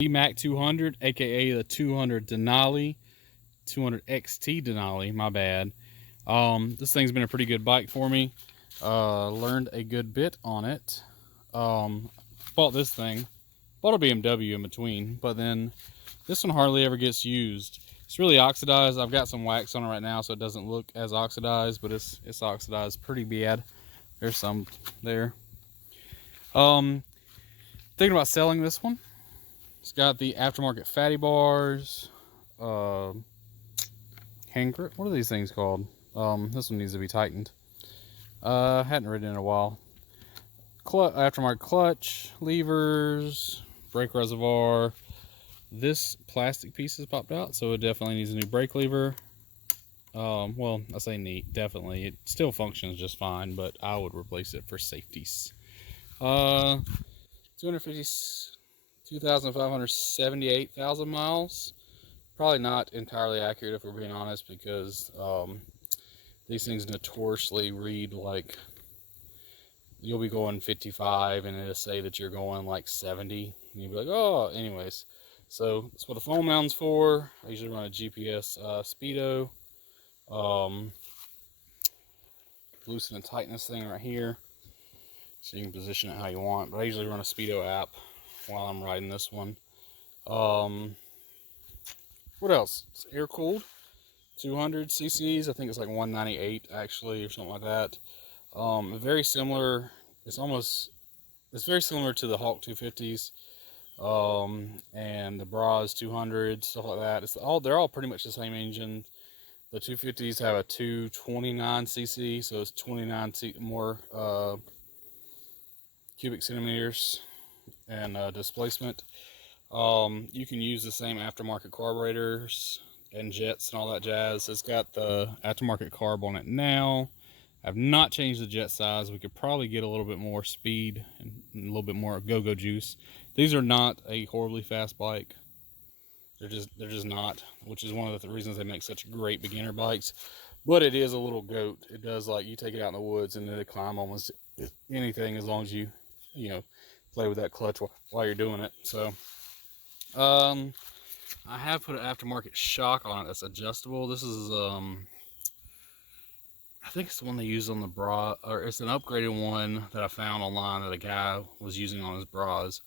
DMAC 200, aka the 200 Denali, 200 XT Denali, my bad. This thing's been a pretty good bike for me. Learned a good bit on it. Bought this thing, bought a BMW in between, but then this one hardly ever gets used. It's really oxidized. I've got some wax on it right now, so it doesn't look as oxidized, but it's oxidized pretty bad. There's some there. Thinking about selling this one. It's got the aftermarket fatty bars, hand grip. What are these things called? This one needs to be tightened. Hadn't ridden in a while. Aftermarket clutch, levers, brake reservoir. This plastic piece has popped out, so it definitely needs a new brake lever. Well, I say neat, definitely. It still functions just fine, but I would replace it for safeties. 2,578,000 miles. Probably not entirely accurate if we're being honest, because these things notoriously read like you'll be going 55 and it'll say that you're going like 70. And you'll be like, oh, anyways. So that's what the phone mount's for. I usually run a GPS Speedo. Loosen and tighten this thing right here, so you can position it how you want. But I usually run a Speedo app while I'm riding this one. What else? It's air cooled, 200 cc's. I think it's like 198 actually, or something like that. Very similar. It's very similar to the Hawk 250s, and the Bras 200, stuff like that. They're all pretty much the same engine. The 250s have a 229 cc, so it's 29 more cubic centimeters and displacement. You can use the same aftermarket carburetors and jets and all that jazz. It's got the aftermarket carb on it now. I've not changed the jet size. We could probably get a little bit more speed and a little bit more go-go juice. These are not a horribly fast bike. They're just not, which is one of the reasons they make such great beginner bikes. But it is a little goat. It does, like, you take it out in the woods and it'll climb almost anything as long as you play with that clutch while you're doing it. So I have put an aftermarket shock on it that's adjustable. This is I think it's the one they use on the Bra, or it's an upgraded one that I found online that a guy was using on his Bras.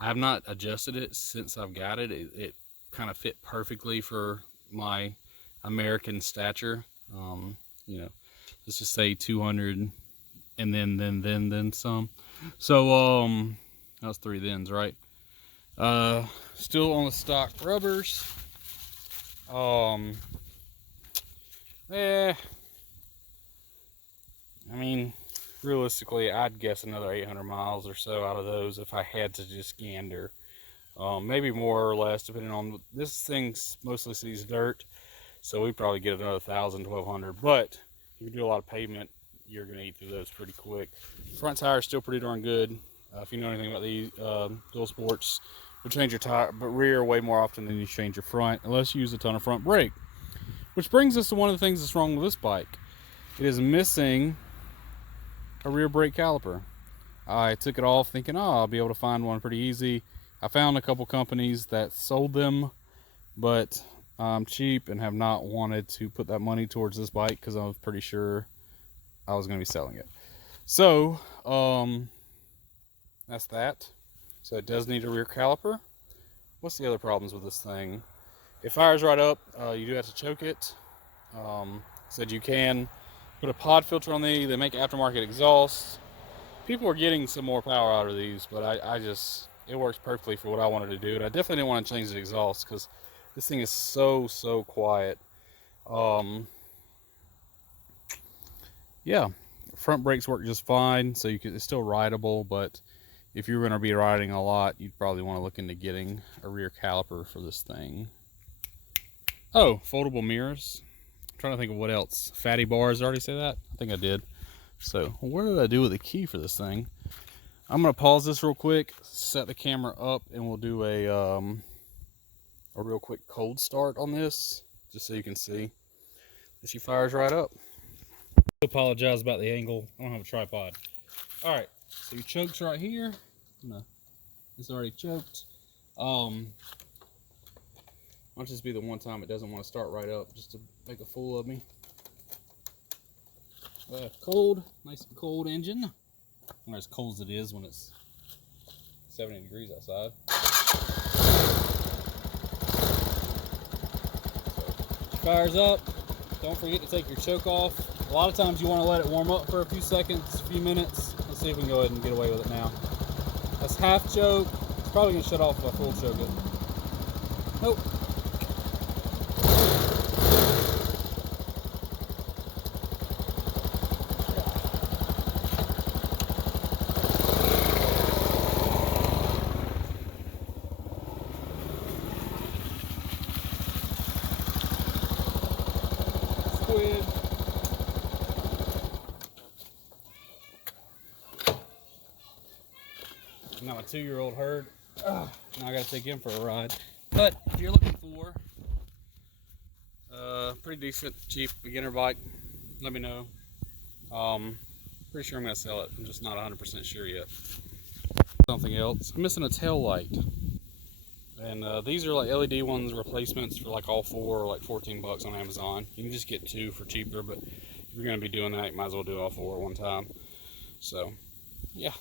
I have not adjusted it since I've got it. It kind of fit perfectly for my American stature. Let's just say 200 and then some. So that was 3 thens, right? Still on the stock rubbers. I mean, realistically, I'd guess another 800 miles or so out of those if I had to just gander. Maybe more or less, depending on, this thing mostly sees dirt, so we'd probably get another 1,000, 1,200. But if you do a lot of pavement, you're going to eat through those pretty quick. Front tire is still pretty darn good. If you know anything about these dual sports, you'll change your tire, but rear way more often than you change your front, unless you use a ton of front brake. Which brings us to one of the things that's wrong with this bike. It is missing a rear brake caliper. I took it off thinking, oh, I'll be able to find one pretty easy. I found a couple companies that sold them, but I'm cheap and have not wanted to put that money towards this bike because I was pretty sure I was going to be selling it. So that's that. So it does need a rear caliper. What's the other problems with this thing? It fires right up. You do have to choke it. Said you can put a pod filter on these. They make aftermarket exhaust. People are getting some more power out of these, but it works perfectly for what I wanted to do. And I definitely didn't want to change the exhaust because this thing is so quiet. Yeah, front brakes work just fine, so it's still rideable, but if you're going to be riding a lot, you'd probably want to look into getting a rear caliper for this thing. Oh, foldable mirrors. I'm trying to think of what else. Fatty bars, already say that? I think I did. So what did I do with the key for this thing? I'm going to pause this real quick, set the camera up, and we'll do a real quick cold start on this, just so you can see that she fires right up. I apologize about the angle. I don't have a tripod. All right, so your choke's right here. No, it's already choked. Might just be the one time it doesn't want to start right up, just to make a fool of me. Cold, nice and cold engine. Not as cold as it is when it's 70 degrees outside. So, fires up. Don't forget to take your choke off. A lot of times you want to let it warm up for a few seconds, a few minutes. Let's see if we can go ahead and get away with it now. That's half choke. It's probably going to shut off if I full choke it. Nope. Squid. Now my 2-year-old herd. Now I gotta take him for a ride. But if you're looking for a pretty decent, cheap beginner bike, let me know. Pretty sure I'm gonna sell it. I'm just not 100% sure yet. Something else. I'm missing a tail light. And these are like LED ones, replacements for like all 4, like 14 bucks on Amazon. You can just get 2 for cheaper, but if you're gonna be doing that, you might as well do all 4 at one time. So, yeah.